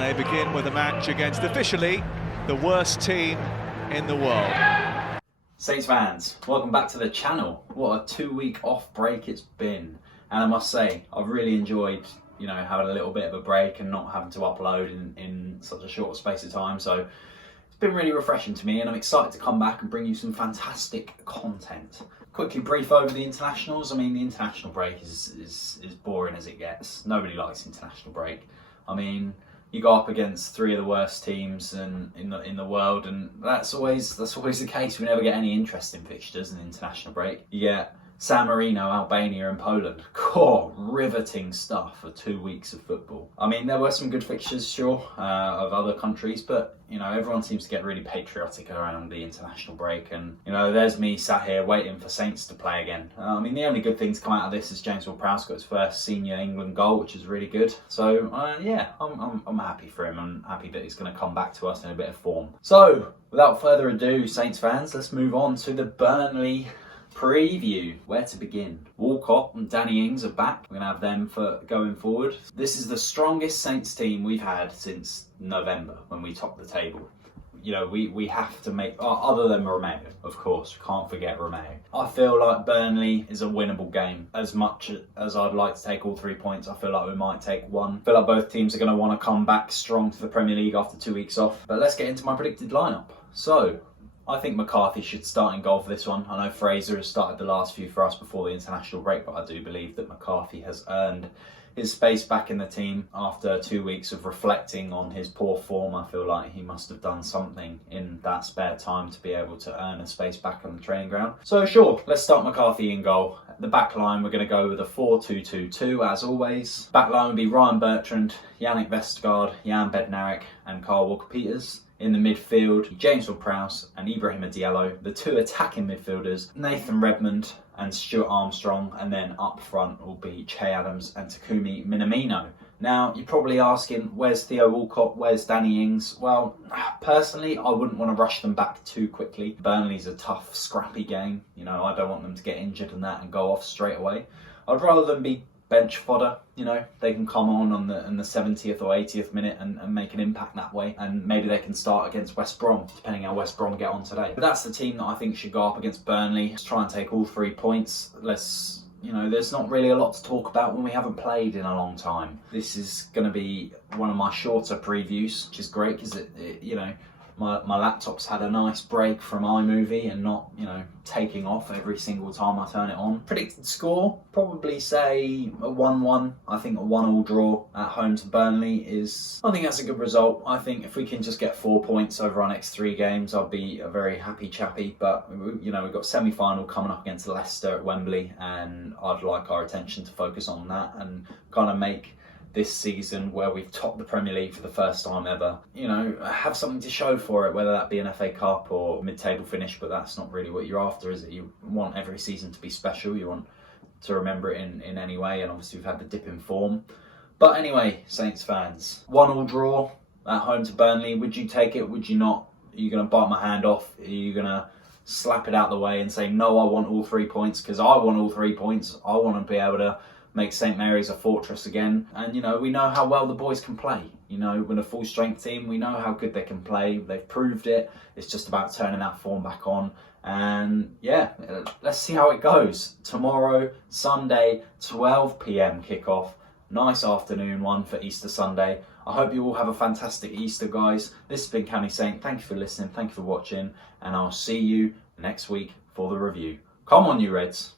And they begin with a match against officially the worst team in the world. Saints fans, welcome back to the channel. What a 2-week off break it's been. And I must say, I've really enjoyed, having a little bit of a break and not having to upload in such a short space of time. So it's been really refreshing to me, and I'm excited to come back and bring you some fantastic content. Quickly brief over the internationals. I mean, the international break is boring as it gets. Nobody likes international break. I mean, you go up against three of the worst teams in the world, and that's always the case. We never get any interesting fixtures in the international break. You get San Marino, Albania and Poland. Cool, riveting stuff for 2 weeks of football. I mean, there were some good fixtures, sure, of other countries, but everyone seems to get really patriotic around the international break, and there's me sat here waiting for Saints to play again. I mean, the only good thing to come out of this is James Ward-Prowse got his first senior England goal, which is really good. So yeah, I'm happy for him. I'm happy that he's going to come back to us in a bit of form. So without further ado, Saints fans, let's move on to the Burnley preview. Where to begin? Walcott and Danny Ings are back. We're going to have them for going forward. This is the strongest Saints team we've had since November when we topped the table. We have to make, other than Romeo, of course, can't forget Romeo. I feel like Burnley is a winnable game. As much as I'd like to take all 3 points, I feel like we might take one. I feel like both teams are going to want to come back strong to the Premier League after 2 weeks off. But let's get into my predicted lineup. So, I think McCarthy should start in goal for this one. I know Fraser has started the last few for us before the international break, but I do believe that McCarthy has earned his space back in the team after 2 weeks of reflecting on his poor form. I feel like he must have done something in that spare time to be able to earn a space back on the training ground. So sure, let's start McCarthy in goal. The back line, we're going to go with a 4-2-2-2 as always. Back line will be Ryan Bertrand, Yannick Vestergaard, Jan Bednarek and Carl Walker-Peters. In the midfield, James Ward-Prowse and Ibrahima Diallo. The two attacking midfielders, Nathan Redmond and Stuart Armstrong. And then up front will be Che Adams and Takumi Minamino. Now, you're probably asking, where's Theo Walcott? Where's Danny Ings? Well, personally, I wouldn't want to rush them back too quickly. Burnley's a tough, scrappy game. I don't want them to get injured and that and go off straight away. I'd rather them be bench fodder. They can come on the 70th or 80th minute and make an impact that way, and maybe they can start against West Brom, depending how West Brom get on today. But that's the team that I think should go up against Burnley. Let's try and take all 3 points. There's not really a lot to talk about when we haven't played in a long time. This is going to be one of my shorter previews, which is great because my laptop's had a nice break from iMovie and not, taking off every single time I turn it on. Predicted score, probably say a 1-1. I think a 1-1 draw at home to Burnley I think that's a good result. I think if we can just get 4 points over our next 3 games, I'll be a very happy chappy. But, we've got semi-final coming up against Leicester at Wembley, and I'd like our attention to focus on that and kind of make this season, where we've topped the Premier League for the first time ever, have something to show for it, whether that be an FA Cup or mid-table finish. But that's not really what you're after, is it? You want every season to be special. You want to remember it in any way, and obviously we've had the dip in form. But anyway, Saints fans, 1-1 draw at home to Burnley. Would you take it? Would you not? Are you going to bite my hand off? Are you going to slap it out the way and say, no, I want all 3 points? Because I want all 3 points. I want to be able to make St Mary's a fortress again. And we know how well the boys can play. With a full strength team, we know how good they can play. They've proved it. It's just about turning that form back on. And yeah, let's see how it goes. Tomorrow, Sunday, 12 PM kickoff. Nice afternoon one for Easter Sunday. I hope you all have a fantastic Easter, guys. This has been Canny Saint. Thank you for listening. Thank you for watching. And I'll see you next week for the review. Come on, you Reds.